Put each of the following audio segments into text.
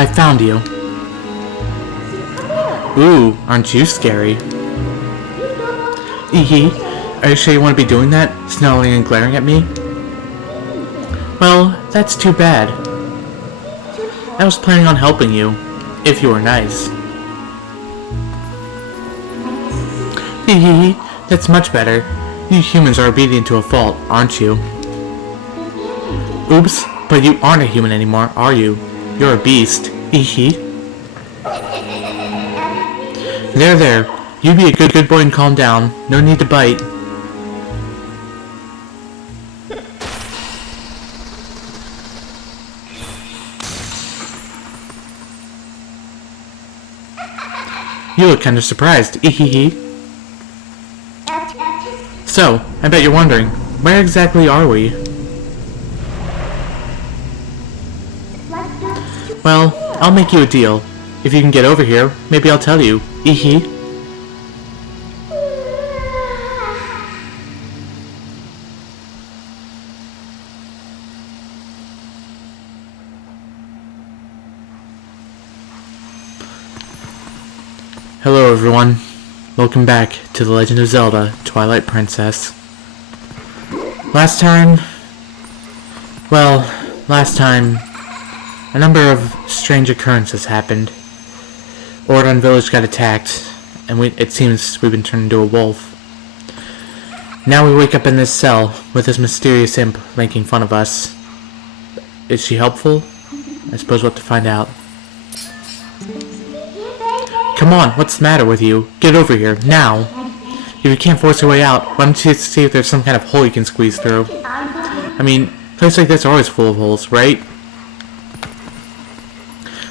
I found you. Ooh, aren't you scary? Eehee, are you sure you want to be doing that? Snarling and glaring at me? Well, that's too bad. I was planning on helping you, if you were nice. Hehe, that's much better. You humans are obedient to a fault, aren't you? Oops, but you aren't a human anymore, are you? You're a beast. Hehe. There. You be a good boy and calm down. No need to bite. You look kind of surprised. Ehehe. So, I bet you're wondering, where exactly are we? Well, I'll make you a deal. If you can get over here, maybe I'll tell you. Eehee. Hello everyone. Welcome back to The Legend of Zelda, Twilight Princess. Last time, a number of strange occurrences happened. Ordon Village got attacked, and it seems we've been turned into a wolf. Now we wake up in this cell with this mysterious imp making fun of us. Is she helpful? I suppose we'll have to find out. Come on, what's the matter with you? Get over here, now! If you can't force your way out, why don't you see if there's some kind of hole you can squeeze through? I mean, places like this are always full of holes, right?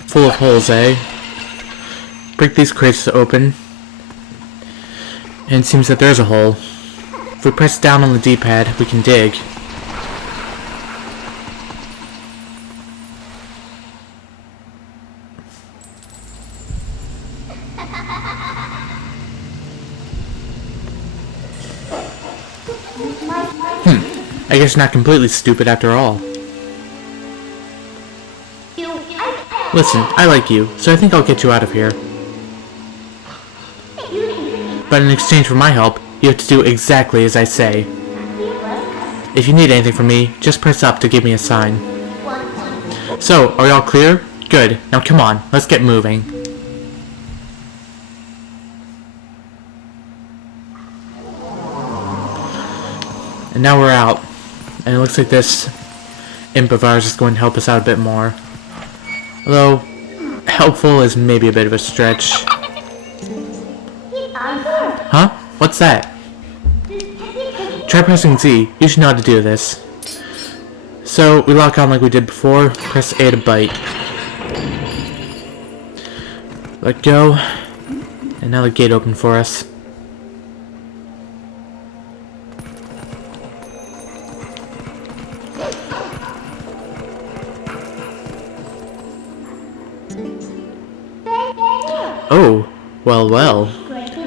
Full of holes, eh? Break these crates open. And it seems that there's a hole. If we press down on the D-pad, we can dig. I guess you're not completely stupid after all. Listen, I like you, so I think I'll get you out of here. But in exchange for my help, you have to do exactly as I say. If you need anything from me, just press up to give me a sign. So, are we all clear? Good. Now come on, let's get moving. And now we're out. And it looks like this imp of ours is going to help us out a bit more. Although, helpful is maybe a bit of a stretch. Huh? What's that? Try pressing Z. You should know how to do this. So, we lock on like we did before. Press A to bite. Let go. And now the gate opened for us. Oh, well.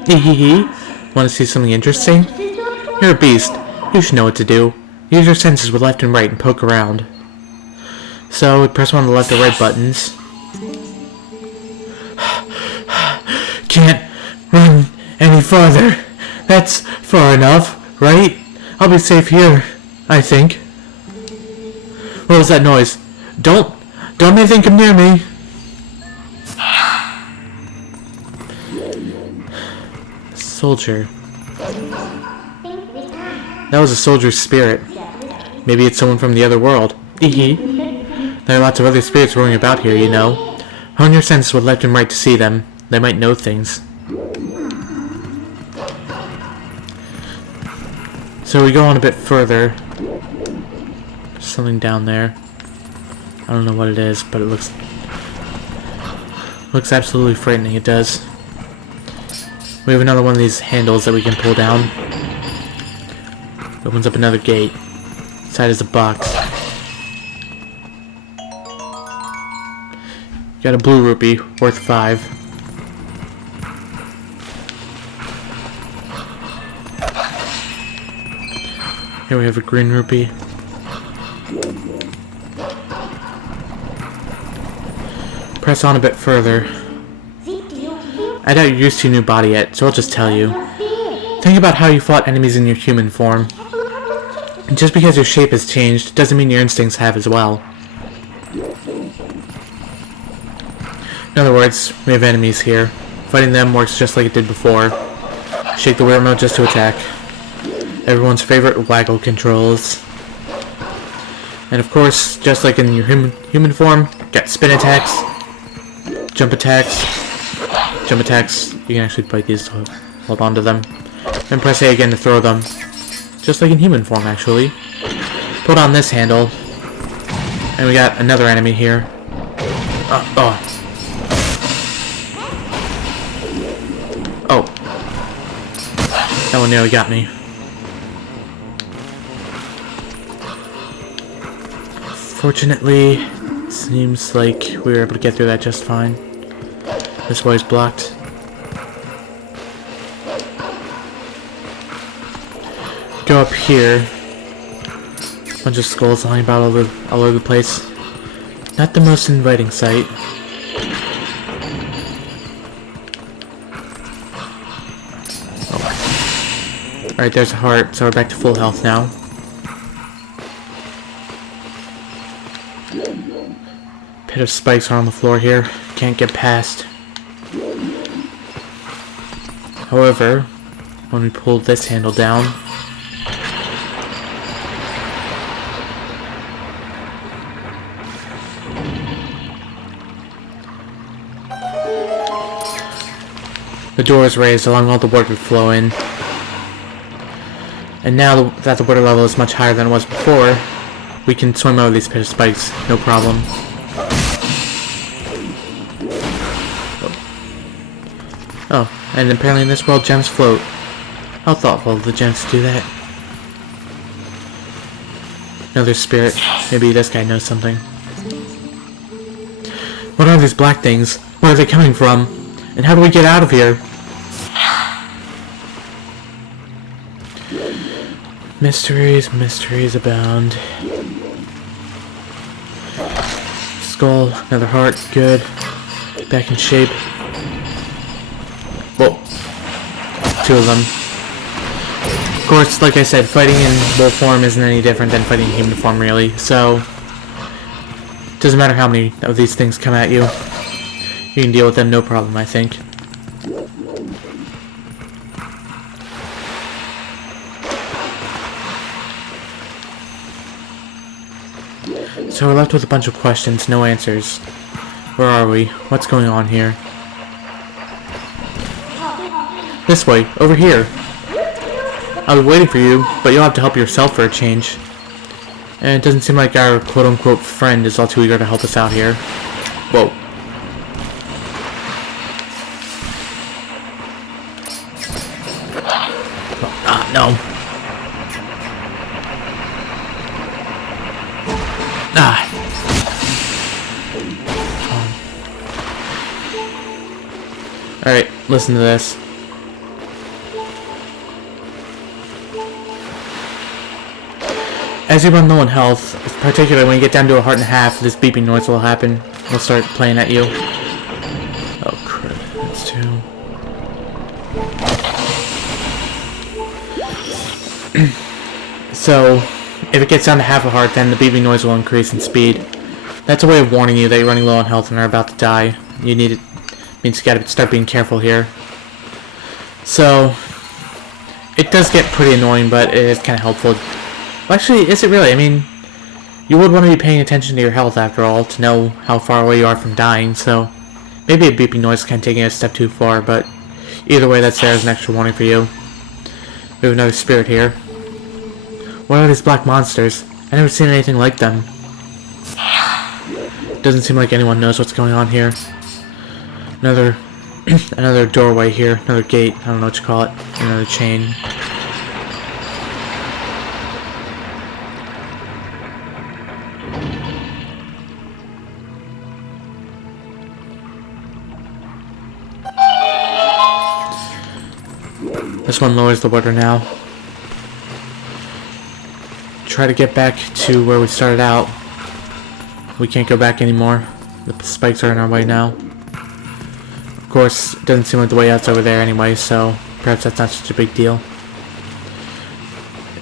Hehehe. Want to see something interesting? You're a beast. You should know what to do. Use your senses with left and right and poke around. So, press one of the left or right buttons. Can't run any farther. That's far enough, right? I'll be safe here, I think. What was that noise? Don't anything come near me. Soldier. That was a soldier's spirit. Maybe it's someone from the other world. Eehee. There are lots of other spirits roaming about here, you know. Hone your senses with left and right to see them. They might know things. So we go on a bit further. There's something down there. I don't know what it is, but it looks absolutely frightening. It does. We have another one of these handles that we can pull down. It opens up another gate. Inside is a box. Got a blue rupee, worth 5. Here we have a green rupee. press on a bit further. I doubt you're used to your new body yet, so I'll just tell you. Think about how you fought enemies in your human form. And just because your shape has changed doesn't mean your instincts have as well. In other words, we have enemies here. Fighting them works just like it did before. Shake the weird remote just to attack. Everyone's favorite waggle controls. And of course, just like in your human form, got spin attacks, jump attacks. Jump attacks, you can actually bite these to hold on to them. Then press A again to throw them. Just like in human form, actually. Put on this handle. And we got another enemy here. Oh. That one nearly got me. Fortunately, seems like we were able to get through that just fine. This way is blocked. Go up here. Bunch of skulls lying about all over the place. Not the most inviting sight. Oh. Alright, there's a heart, so we're back to full health now. Pit of spikes are on the floor here. Can't get past. However, when we pull this handle down, the door is raised, allowing all the water to flow in. And now that the water level is much higher than it was before, we can swim over these pit of spikes, no problem. Oh, and apparently in this world gems float. How thoughtful of the gems to do that. Another spirit. Maybe this guy knows something. What are these black things? Where are they coming from? And how do we get out of here? Mysteries abound. Skull, another heart, good. Back in shape. Whoa. Two of them. Of course, like I said, fighting in wolf form isn't any different than fighting in human form, really, so doesn't matter how many of these things come at you. You can deal with them no problem, I think. So we're left with a bunch of questions, no answers. Where are we? What's going on here? This way, over here. I'll be waiting for you, but you'll have to help yourself for a change. And it doesn't seem like our quote-unquote friend is all too eager to help us out here. Whoa. Ah, no. Ah. Alright, listen to this. As you run low on health, particularly when you get down to a heart and a half, this beeping noise will happen. It'll start playing at you. Oh crap, that's two. So, if it gets down to half a heart, then the beeping noise will increase in speed. That's a way of warning you that you're running low on health and are about to die. You need it. Means you gotta start being careful here. So, it does get pretty annoying, but it is kind of helpful. Well, actually, is it really? I mean, you would want to be paying attention to your health after all to know how far away you are from dying, so maybe a beeping noise is kind of taking it a step too far, but either way, that's there as an extra warning for you. We have another spirit here. What are these black monsters? I've never seen anything like them. Doesn't seem like anyone knows what's going on here. Another another doorway here, another gate, I don't know what you call it, another chain. This one lowers the water now. Try to get back to where we started out. We can't go back anymore. The spikes are in our way now. Of course, it doesn't seem like the way out's over there anyway, so perhaps that's not such a big deal.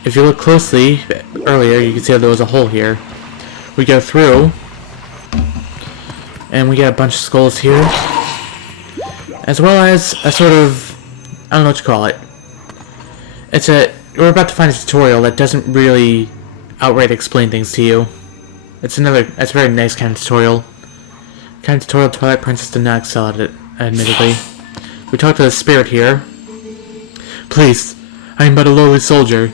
If you look closely, earlier, you can see that there was a hole here. We go through, and we get a bunch of skulls here, as well as a sort of, I don't know what you call it. We're about to find a tutorial that doesn't really outright explain things to you. It's a very nice kind of tutorial. Kind of tutorial Twilight Princess did not excel at it, admittedly. We talk to the spirit here. Please, I am but a lowly soldier.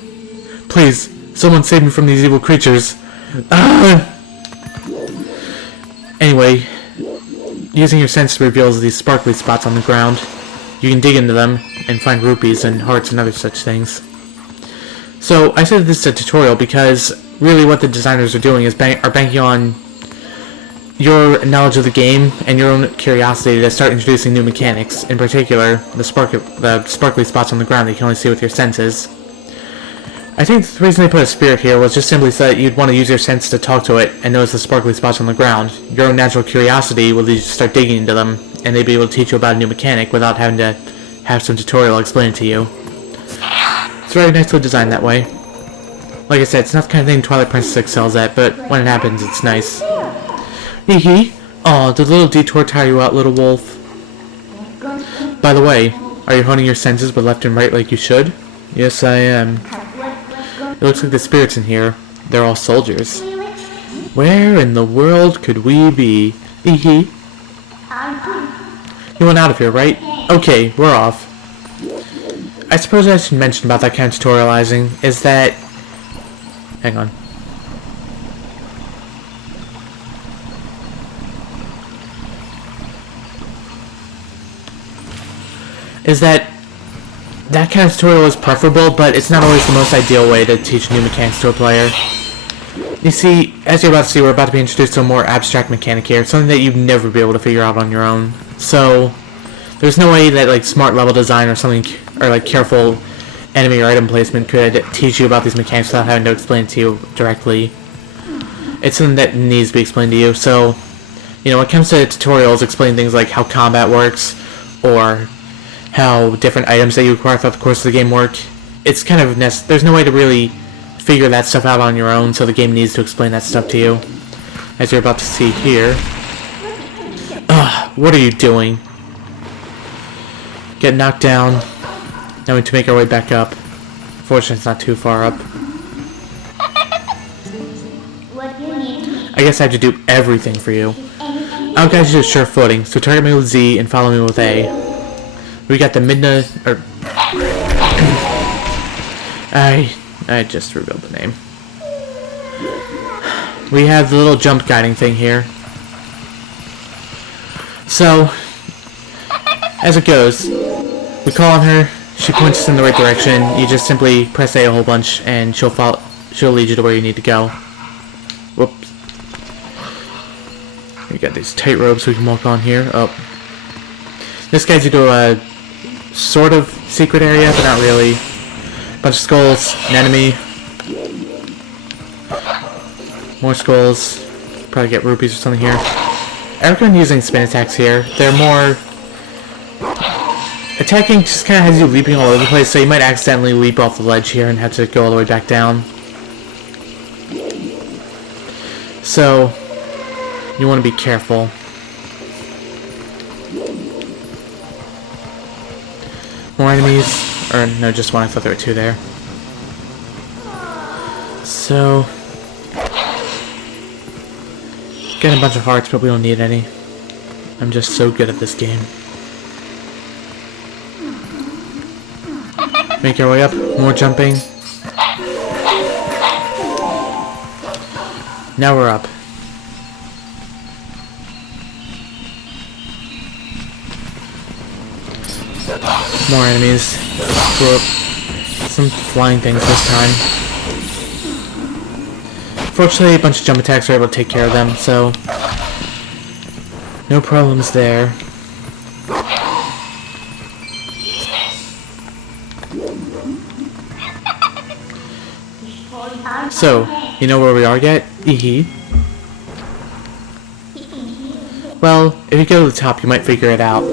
Please, someone save me from these evil creatures. Anyway, using your sense reveals these sparkly spots on the ground. You can dig into them and find rupees and hearts and other such things. So, I said this is a tutorial because really what the designers are doing is banking on your knowledge of the game and your own curiosity to start introducing new mechanics. In particular, the sparkly spots on the ground that you can only see with your senses. I think the reason they put a spirit here was just simply so that you'd want to use your sense to talk to it and notice the sparkly spots on the ground. Your own natural curiosity will lead you to start digging into them, and they'd be able to teach you about a new mechanic without having to have some tutorial explain it to you. It's very nicely designed that way. Like I said, it's not the kind of thing Twilight Princess excels at, but when it happens, it's nice. Hee. Aw, did the little detour tire you out, little wolf? By the way, are you honing your senses with left and right like you should? Yes, I am. It looks like the spirits in here, they're all soldiers. Where in the world could we be? Hee. You went out of here, right? Okay, we're off. I suppose I should mention about that kind of tutorializing is that... Hang on. Is that kind of tutorial is preferable, but it's not always the most ideal way to teach new mechanics to a player. You see, as you're about to see, we're about to be introduced to a more abstract mechanic here, something that you'd never be able to figure out on your own. So, there's no way that, like, smart level design or something, or, like, careful enemy or item placement could teach you about these mechanics without having to explain it to you directly. It's something that needs to be explained to you, so, you know, when it comes to tutorials, explain things like how combat works, or how different items that you acquire throughout the course of the game work. It's kind of there's no way to really figure that stuff out on your own, so the game needs to explain that stuff to you. As you're about to see here. Ugh, what are you doing? Get knocked down. Now we need to make our way back up. Fortunately, it's not too far up. I guess I have to do everything for you. I'll guide you to sure footing, so target me with Z and follow me with A. We got the midnight, or I just revealed the name. We have the little jump guiding thing here. So, as it goes, we call on her, she points us in the right direction, you just simply press A a whole bunch, and she'll lead you to where you need to go. Whoops. We got these tight ropes we can walk on here. Oh. This guides you to a sort of secret area, but not really. Bunch of skulls, an enemy. More skulls. Probably get rupees or something here. I recommend using spin attacks here. They're more... Attacking just kind of has you leaping all over the place, so you might accidentally leap off the ledge here and have to go all the way back down. So, you want to be careful. More enemies, or no, just one. I thought there were two there. So, getting a bunch of hearts, but we don't need any. I'm just so good at this game. Make our way up, more jumping. Now we're up. More enemies. Whoop. Some flying things this time. Fortunately, a bunch of jump attacks are able to take care of them, so no problems there. So, you know where we are yet? Well, if you go to the top, you might figure it out.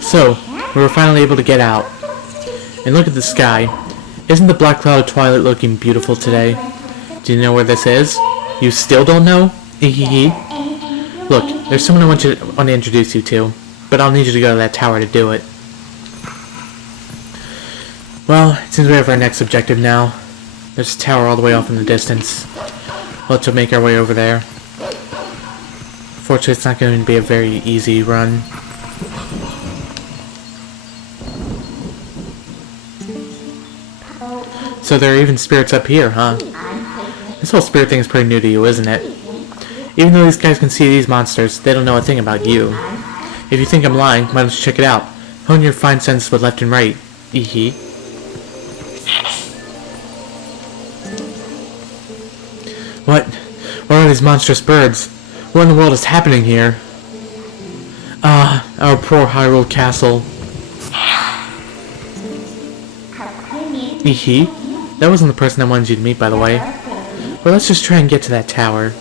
So, we were finally able to get out. And look at the sky. Isn't the black cloud of Twilight looking beautiful today? Do you know where this is? You still don't know? Look, there's someone I want to introduce you to, but I'll need you to go to that tower to do it. Well, it seems we have our next objective now. There's a tower all the way off in the distance. We'll have to make our way over there. Fortunately, it's not going to be a very easy run. So there are even spirits up here, huh? This whole spirit thing is pretty new to you, isn't it? Even though these guys can see these monsters, they don't know a thing about you. If you think I'm lying, why don't you check it out? Hone your fine sense with left and right. What? What are these monstrous birds? What in the world is happening here? Ah, our poor Hyrule Castle. That wasn't the person I wanted you to meet, by the way. Well, let's just try and get to that tower.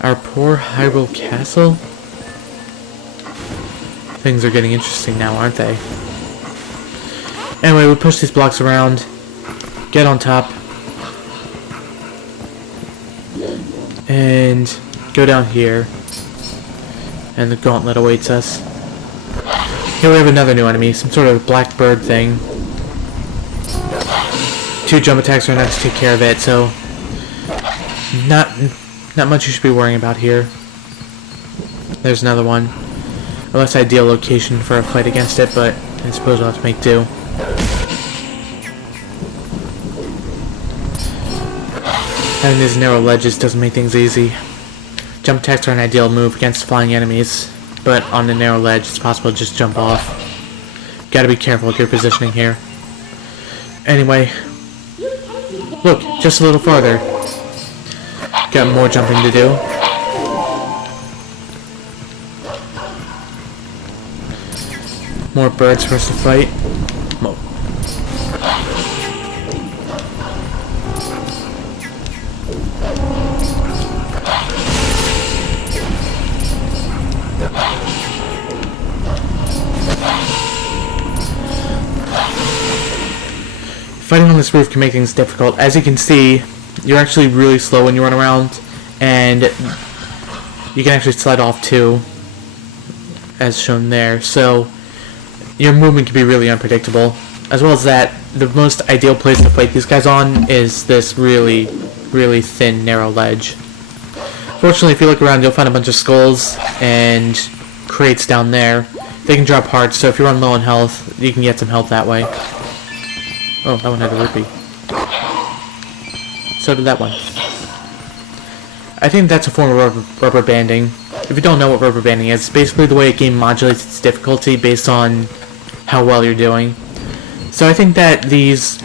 Our poor Hyrule Castle? Things are getting interesting now, aren't they? Anyway, we push these blocks around, get on top, and go down here, and the gauntlet awaits us. Here we have another new enemy, some sort of black bird thing. 2 jump attacks are enough to take care of it, so not much you should be worrying about here. There's another one. A less ideal location for a fight against it, but I suppose we'll have to make do. Having these narrow ledges doesn't make things easy. Jump attacks are an ideal move against flying enemies, but on the narrow ledge it's possible to just jump off. Gotta be careful with your positioning here. Anyway, look, just a little farther. Got more jumping to do. More birds for us to fight. Fighting on this roof can make things difficult. As you can see, you're actually really slow when you run around, and you can actually slide off too, as shown there. So your movement can be really unpredictable. As well as that, the most ideal place to fight these guys on is this really, really thin, narrow ledge. Fortunately, if you look around, you'll find a bunch of skulls and crates down there. They can drop hearts, so if you run low on health, you can get some health that way. Oh, that one had a rupee. So did that one. I think that's a form of rubber banding. If you don't know what rubber banding is, it's basically the way a game modulates its difficulty based on how well you're doing. So I think that these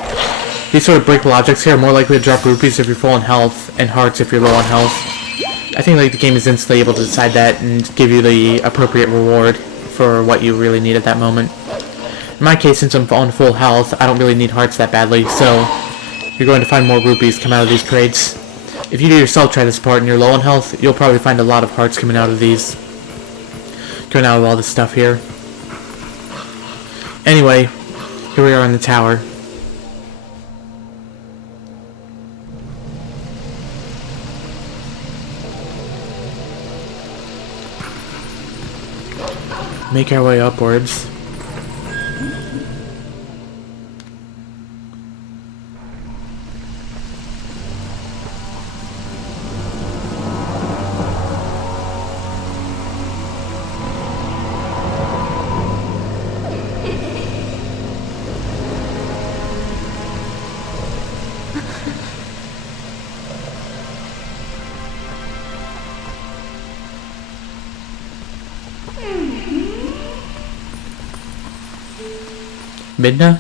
sort of breakable objects here are more likely to drop rupees if you're full on health, and hearts if you're low on health. I think like the game is instantly able to decide that and give you the appropriate reward for what you really need at that moment. In my case, since I'm on full health, I don't really need hearts that badly, so you're going to find more rupees come out of these crates. If you do yourself try this part and you're low on health, you'll probably find a lot of hearts coming out of these. Coming out of all this stuff here. Anyway, here we are in the tower. Make our way upwards. Midna?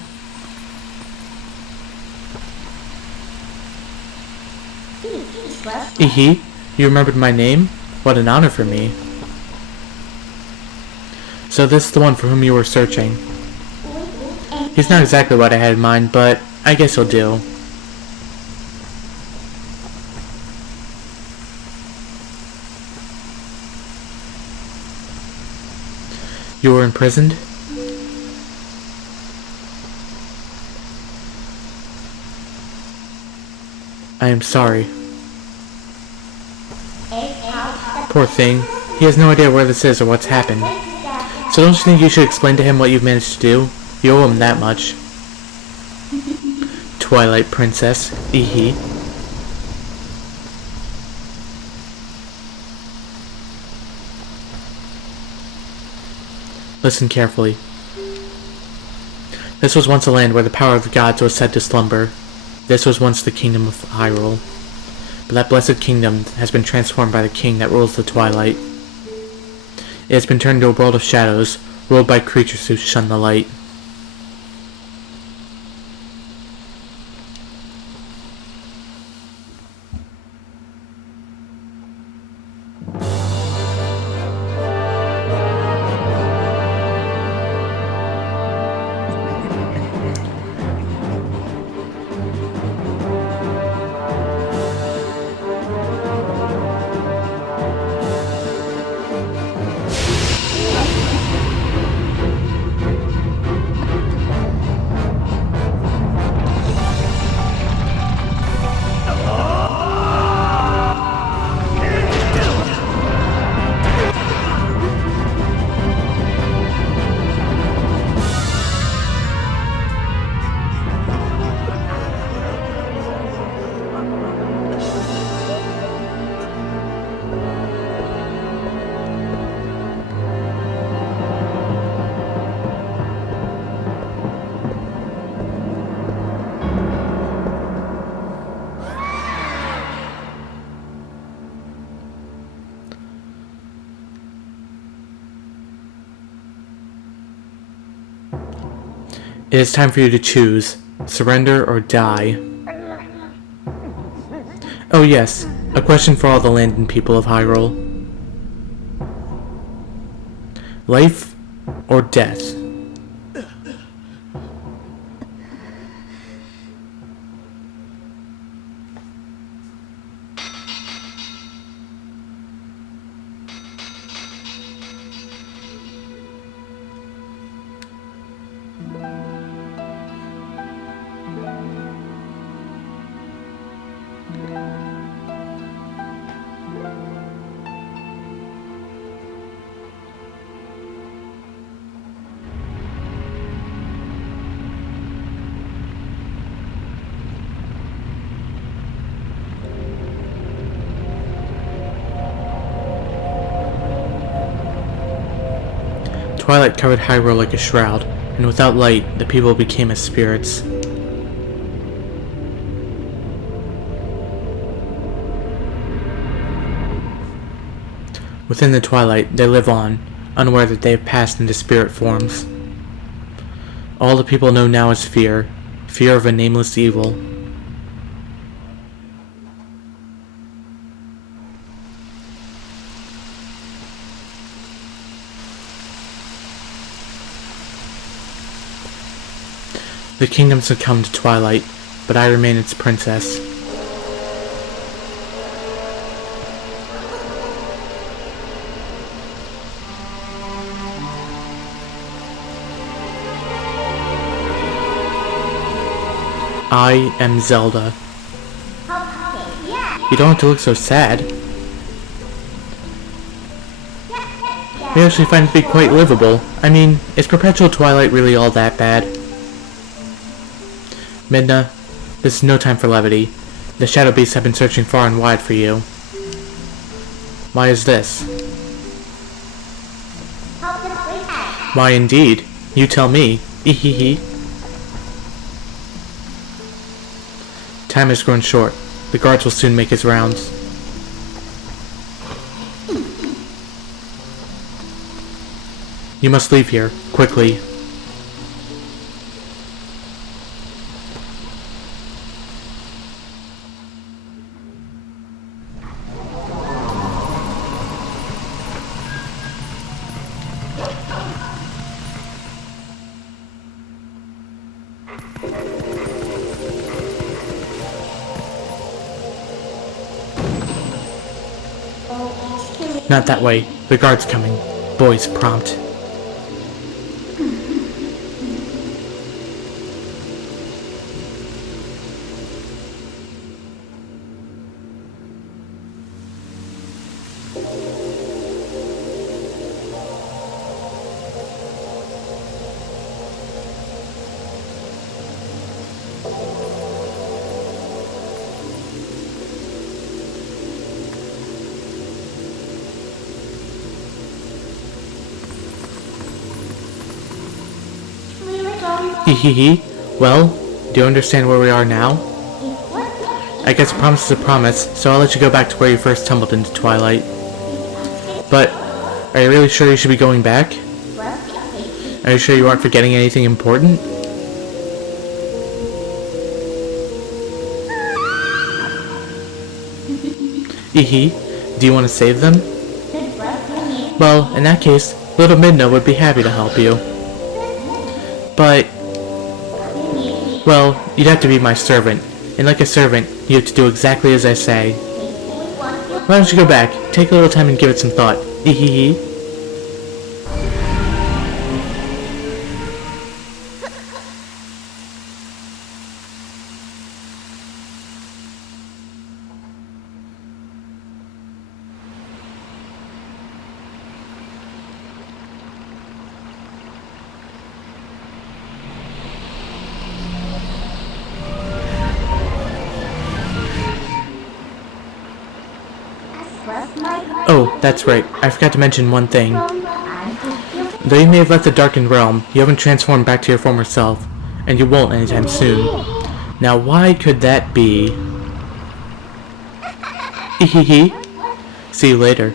Ehe, you remembered my name? What an honor for me. So this is the one for whom you were searching. He's not exactly what I had in mind, but I guess he'll do. You were imprisoned? I am sorry. Poor thing. He has no idea where this is or what's happened. So don't you think you should explain to him what you've managed to do? You owe him that much. Twilight Princess. Ehe. Listen carefully. This was once a land where the power of the gods was said to slumber. This was once the kingdom of Hyrule. But that blessed kingdom has been transformed by the king that rules the Twilight. It has been turned into a world of shadows, ruled by creatures who shun the light. It is time for you to choose. Surrender or die. Oh yes, a question for all the land and people of Hyrule. Life or death? Twilight covered Hyrule like a shroud, and without light, the people became as spirits. Within the Twilight, they live on, unaware that they have passed into spirit forms. All the people know now is fear, fear of a nameless evil. The kingdom succumbed to Twilight, but I remain its princess. I am Zelda. You don't have to look so sad. We actually find it to be quite livable. I mean, is perpetual Twilight really all that bad? Midna, this is no time for levity. The Shadow Beasts have been searching far and wide for you. Why is this? Why indeed? You tell me. Ehehe. Time has grown short. The guards will soon make his rounds. You must leave here, quickly. Not that way. The guard's coming. Boys, prompt. Hehehe. Well, do you understand where we are now? I guess a promise is a promise, so I'll let you go back to where you first tumbled into Twilight. But, are you really sure you should be going back? Are you sure you aren't forgetting anything important? Eehee, do you want to save them? Well, in that case, little Midna would be happy to help you. But, well, you'd have to be my servant, and like a servant, you have to do exactly as I say. Why don't you go back, take a little time and give it some thought. Eehee. Oh, that's right. I forgot to mention one thing. Though you may have left the darkened realm, you haven't transformed back to your former self, and you won't anytime soon. Now why could that be? Hehehe. See you later.